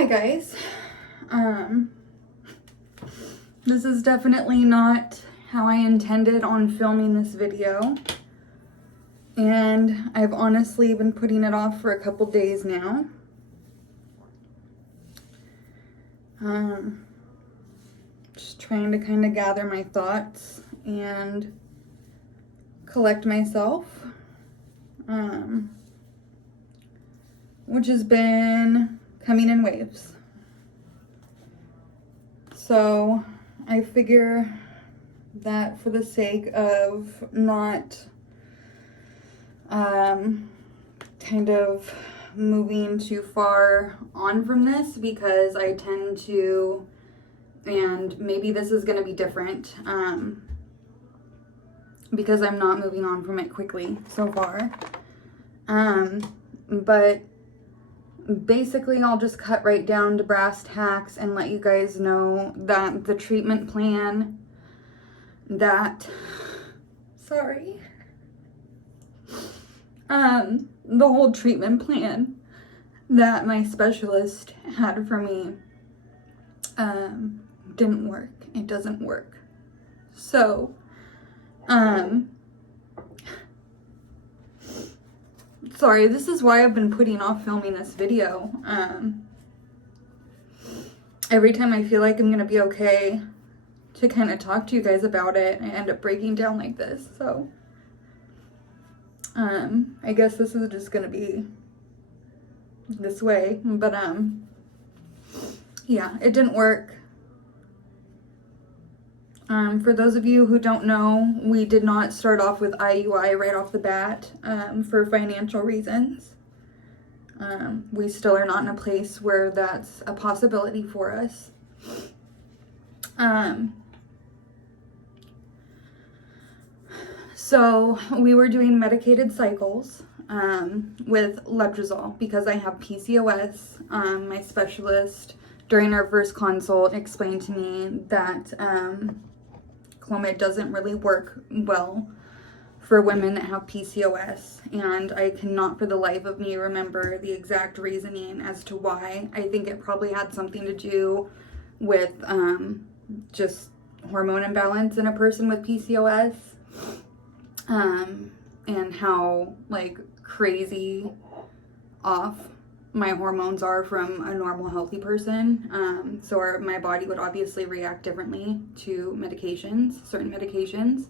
Hi guys. This is definitely not how I intended on filming this video. And I've honestly been putting it off for a couple days now. Just trying to kind of gather my thoughts and collect myself. Which has been coming in waves. So I figure that for the sake of not kind of moving too far on from this, because I tend to, and maybe this is going to be different, because I'm not moving on from it quickly so far. But basically I'll just cut right down to brass tacks and let you guys know that the treatment plan that, the whole treatment plan that my specialist had for me, didn't work. It doesn't work. So, sorry, this is why I've been putting off filming this video. Every time I feel like I'm gonna be okay to kind of talk to you guys about it, I end up breaking down like this. So, I guess this is just gonna be this way. But, yeah, it didn't work. For those of you who don't know, we did not start off with IUI right off the bat, for financial reasons. We still are not in a place where that's a possibility for us. So we were doing medicated cycles, with letrozole because I have PCOS. My specialist during our first consult explained to me that, Clomid doesn't really work well for women that have PCOS, and I cannot for the life of me remember the exact reasoning as to why. I think it probably had something to do with just hormone imbalance in a person with PCOS, and how like crazy off my hormones are from a normal healthy person. So my body would obviously react differently to medications, certain medications.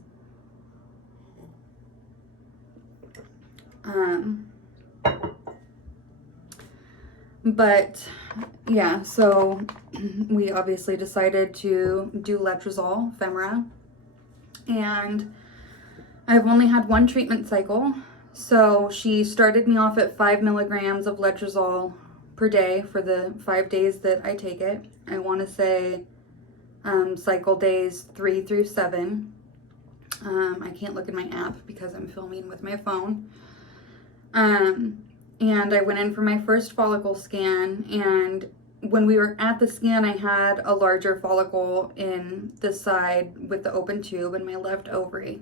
But yeah, so we obviously decided to do letrozole, Femra, and I've only had one treatment cycle. So she started me off at 5 milligrams of letrozole per day for the 5 days that I take it. I want to say cycle days 3 through 7. I can't look at my app because I'm filming with my phone. And I went in for my first follicle scan, and when we were at the scan, I had a larger follicle in the side with the open tube in my left ovary.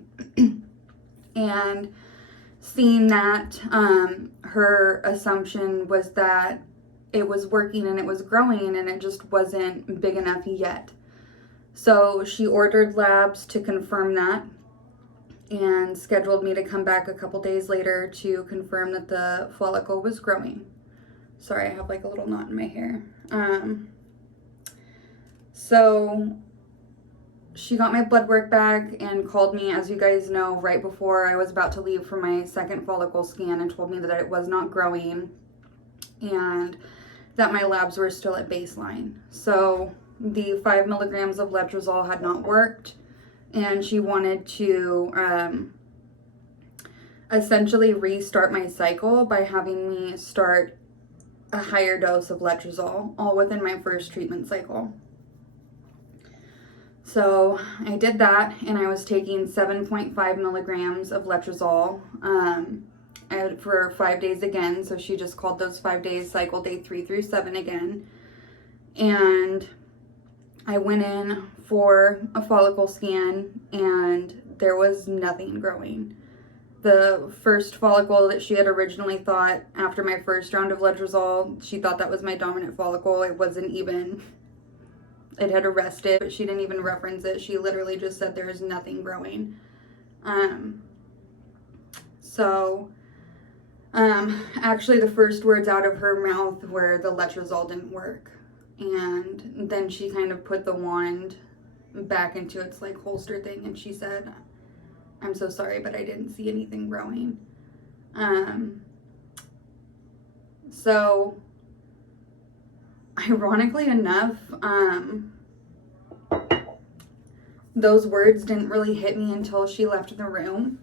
And seeing that, her assumption was that it was working and it was growing, and it just wasn't big enough yet. So she ordered labs to confirm that and scheduled me to come back a couple days later to confirm that the follicle was growing. Sorry, I have like a little knot in my hair. So she got my blood work back and called me, as you guys know, right before I was about to leave for my second follicle scan, and told me that it was not growing and that my labs were still at baseline. So the 5 milligrams of letrozole had not worked, and she wanted to essentially restart my cycle by having me start a higher dose of letrozole, all within my first treatment cycle. So I did that, and I was taking 7.5 milligrams of letrozole for 5 days again. So she just called those 5 days cycle day 3 through 7 again. And I went in for a follicle scan, and there was nothing growing. the first follicle that she had originally thought after my first round of letrozole, she thought that was my dominant follicle. It wasn't even, it had arrested, but she didn't even reference it. She literally just said there is nothing growing. Actually the first words out of her mouth were the letrozole didn't work. And then she kind of put the wand back into its like holster thing and she said, I'm so sorry, but I didn't see anything growing. So ironically enough, those words didn't really hit me until she left the room.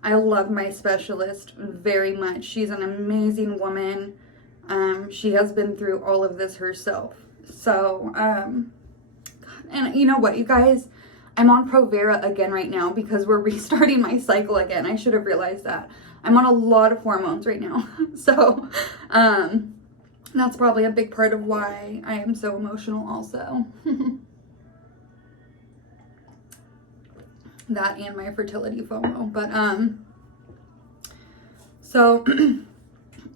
I love my specialist very much. She's an amazing woman. She has been through all of this herself. So, and you know what, you guys? I'm on Provera again right now because we're restarting my cycle again. I should have realized that. I'm on a lot of hormones right now. So, that's probably a big part of why I am so emotional also. That and my fertility FOMO. But, so,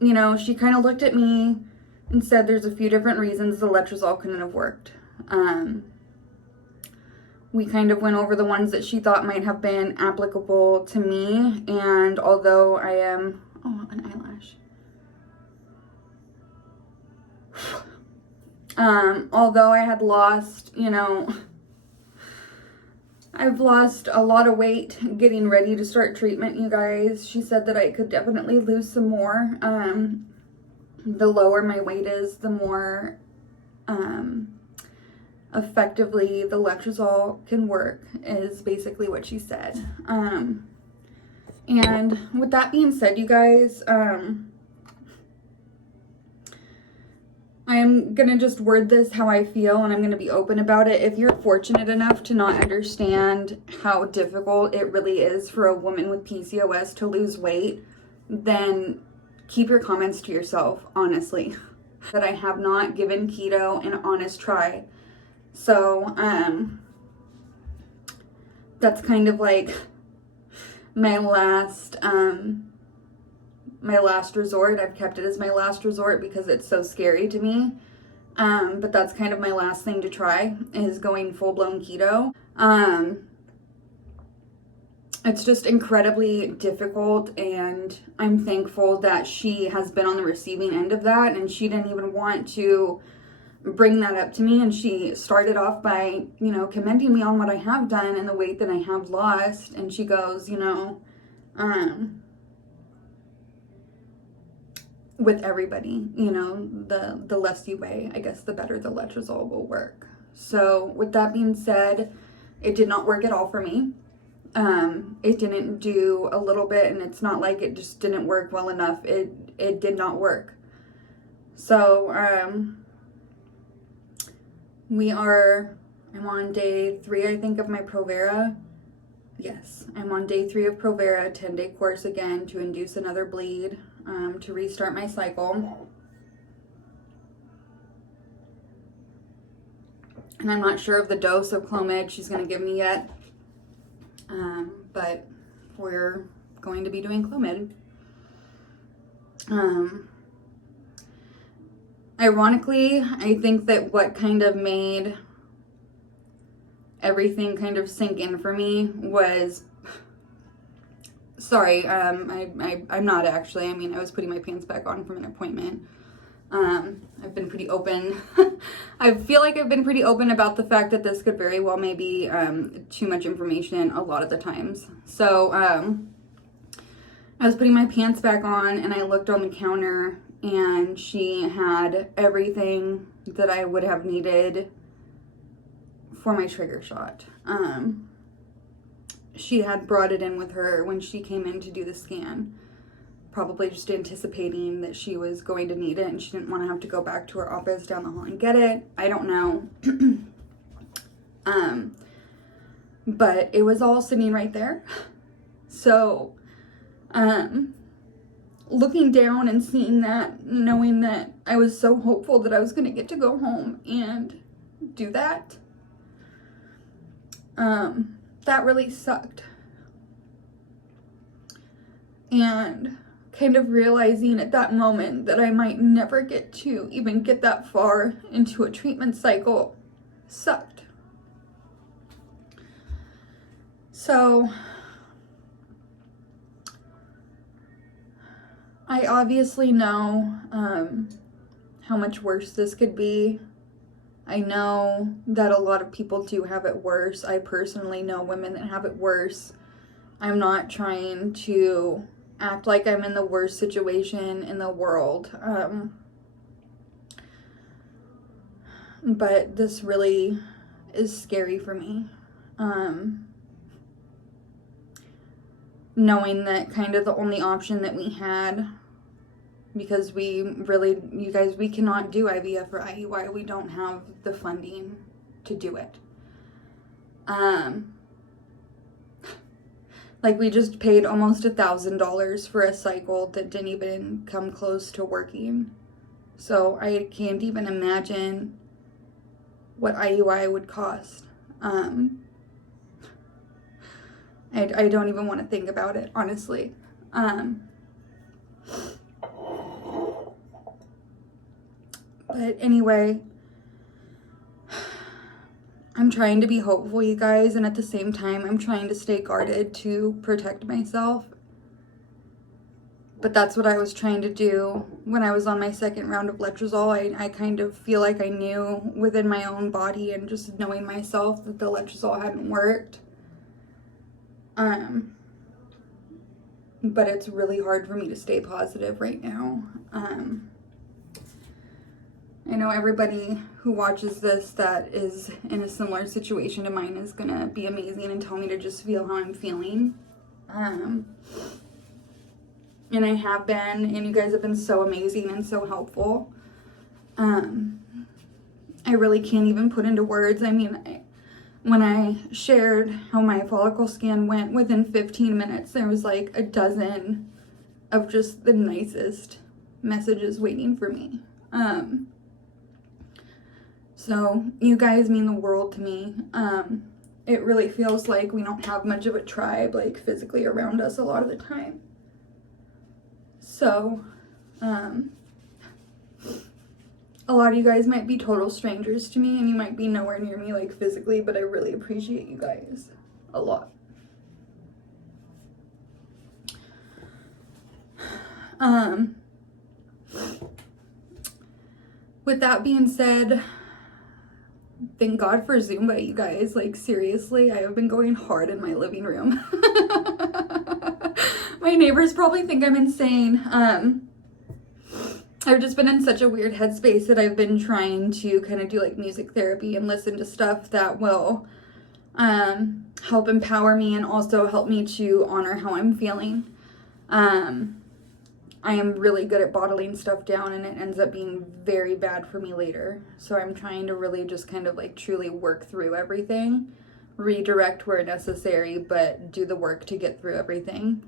you know, she kind of looked at me and said there's a few different reasons the letrozole couldn't have worked. We kind of went over the ones that she thought might have been applicable to me. And although I am, oh, an eyelash. Although I had lost, you know, I've lost a lot of weight getting ready to start treatment, you guys. She said that I could definitely lose some more. The lower my weight is, the more effectively the letrozole can work, is basically what she said. And with that being said, you guys, I'm gonna just word this how I feel and I'm gonna be open about it. If you're fortunate enough to not understand how difficult it really is for a woman with PCOS to lose weight, then keep your comments to yourself, honestly. That I have not given keto an honest try. So, that's kind of like my last resort. I've kept it as my last resort because it's so scary to me. But that's kind of my last thing to try, is going full-blown keto. It's just incredibly difficult, and I'm thankful that she has been on the receiving end of that, and she didn't even want to bring that up to me. And she started off by, you know, commending me on what I have done and the weight that I have lost. And she goes, you know, with everybody, you know, the less you weigh, I guess the better the letrozole will work. So with that being said, it did not work at all for me. It didn't do a little bit, and it's not like it just didn't work well enough. It did not work. So, I'm on day 3, I think, of my Provera. Yes, I'm on day 3 of Provera, 10-day course again to induce another bleed, to restart my cycle. And I'm not sure of the dose of Clomid she's going to give me yet. But we're going to be doing Clomid. Ironically, I think that what kind of made everything kind of sink in for me was, sorry, I'm not actually. I mean, I was putting my pants back on from an appointment. I've been pretty open. I feel like I've been pretty open about the fact that this could very well maybe too much information a lot of the times. So I was putting my pants back on and I looked on the counter and she had everything that I would have needed for my trigger shot. She had brought it in with her when she came in to do the scan. Probably just anticipating that she was going to need it and she didn't want to have to go back to her office down the hall and get it. I don't know. But it was all sitting right there. So, looking down and seeing that, knowing that I was so hopeful that I was going to get to go home and do that, that really sucked. and kind of realizing at that moment that I might never get to even get that far into a treatment cycle sucked. So I obviously know how much worse this could be. I know that a lot of people do have it worse. I personally know women that have it worse. I'm not trying to act like I'm in the worst situation in the world. But this really is scary for me. Knowing that kind of the only option that we had, because we really, you guys, we cannot do IVF or IUI. We don't have the funding to do it. Like, we just paid almost $1,000 for a cycle that didn't even come close to working. So I can't even imagine what IUI would cost. I don't even want to think about it, honestly. But anyway, I'm trying to be hopeful, you guys, and at the same time, I'm trying to stay guarded to protect myself. But that's what I was trying to do when I was on my second round of letrozole. I kind of feel like I knew within my own body and just knowing myself that the letrozole hadn't worked. But it's really hard for me to stay positive right now. I know everybody who watches this that is in a similar situation to mine is gonna be amazing and tell me to just feel how I'm feeling. And I have been, and you guys have been so amazing and so helpful. I really can't even put into words. I mean, when I shared how my follicle scan went, within 15 minutes, there was like a dozen of just the nicest messages waiting for me. So you guys mean the world to me. It really feels like we don't have much of a tribe, like, physically around us a lot of the time. So, a lot of you guys might be total strangers to me, and you might be nowhere near me, like, physically, but I really appreciate you guys a lot. With that being said, thank God for Zumba, you guys. Like, seriously, I have been going hard in my living room. My neighbors probably think I'm insane. I've just been in such a weird headspace that I've been trying to kind of do like music therapy and listen to stuff that will help empower me and also help me to honor how I'm feeling. I am really good at bottling stuff down, and it ends up being very bad for me later. So I'm trying to really just kind of like truly work through everything, redirect where necessary, but do the work to get through everything.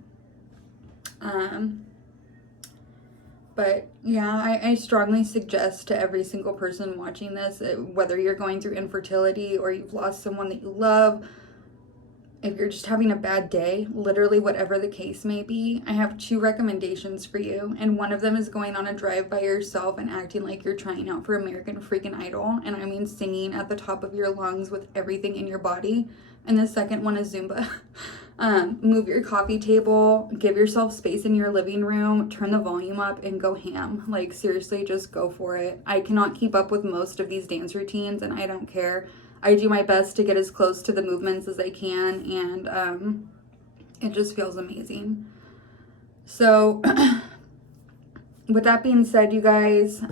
But yeah, I strongly suggest to every single person watching this, whether you're going through infertility or you've lost someone that you love, if you're just having a bad day, literally whatever the case may be, I have 2 recommendations for you. And one of them is going on a drive by yourself and acting like you're trying out for American freaking Idol. And I mean singing at the top of your lungs with everything in your body. And the second one is Zumba. Move your coffee table, give yourself space in your living room, turn the volume up, and go ham. Like, seriously, just go for it. I cannot keep up with most of these dance routines, and I don't care. I do my best to get as close to the movements as I can, and it just feels amazing. So, with that being said, you guys,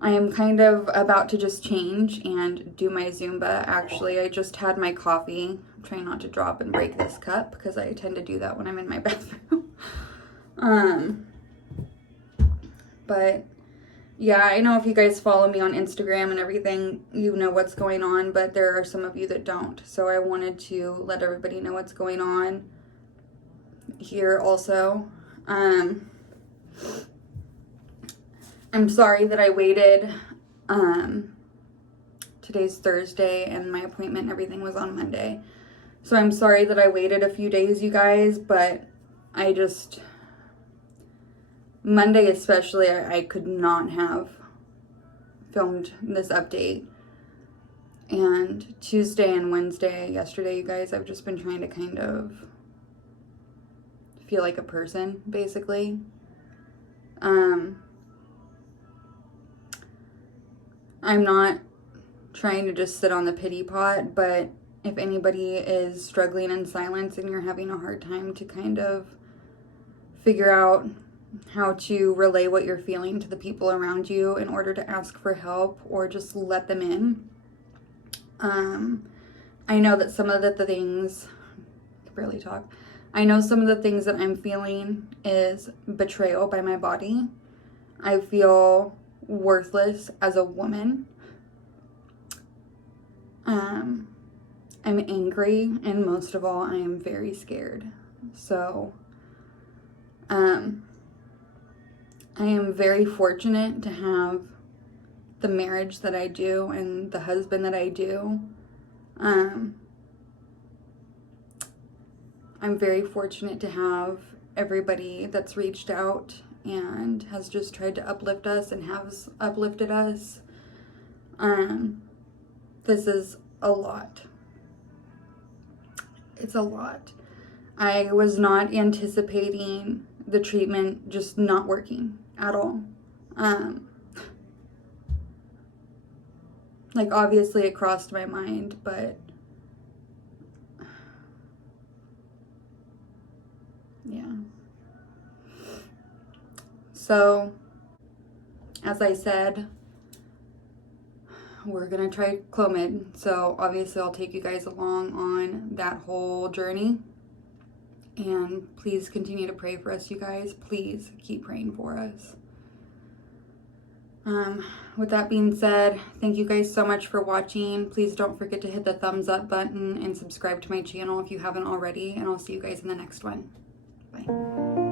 I am kind of about to just change and do my Zumba. Actually, I just had my coffee. I'm trying not to drop and break this cup because I tend to do that when I'm in my bathroom. But yeah, I know if you guys follow me on Instagram and everything, you know what's going on, but there are some of you that don't. So I wanted to let everybody know what's going on here also. I'm sorry that I waited. Today's Thursday and my appointment and everything was on Monday. So I'm sorry that I waited a few days, you guys, but Monday especially, I could not have filmed this update. And Tuesday and Wednesday, yesterday, you guys, I've just been trying to kind of feel like a person, basically. I'm not trying to just sit on the pity pot, but if anybody is struggling in silence and you're having a hard time to kind of figure out how to relay what you're feeling to the people around you in order to ask for help or just let them in. I know that some of the things, I can barely talk. I know some of the things that I'm feeling is betrayal by my body. I feel worthless as a woman. I'm angry, and most of all, I am very scared. So, I am very fortunate to have the marriage that I do and the husband that I do. I'm very fortunate to have everybody that's reached out and has just tried to uplift us and has uplifted us. This is a lot. It's a lot. I was not anticipating the treatment just not working at all. Like, obviously it crossed my mind, but yeah. So, as I said, we're gonna try Clomid. So obviously I'll take you guys along on that whole journey. And please continue to pray for us, you guys. Please keep praying for us. With that being said, thank you guys so much for watching. Please don't forget to hit the thumbs up button and subscribe to my channel if you haven't already. And I'll see you guys in the next one. Bye.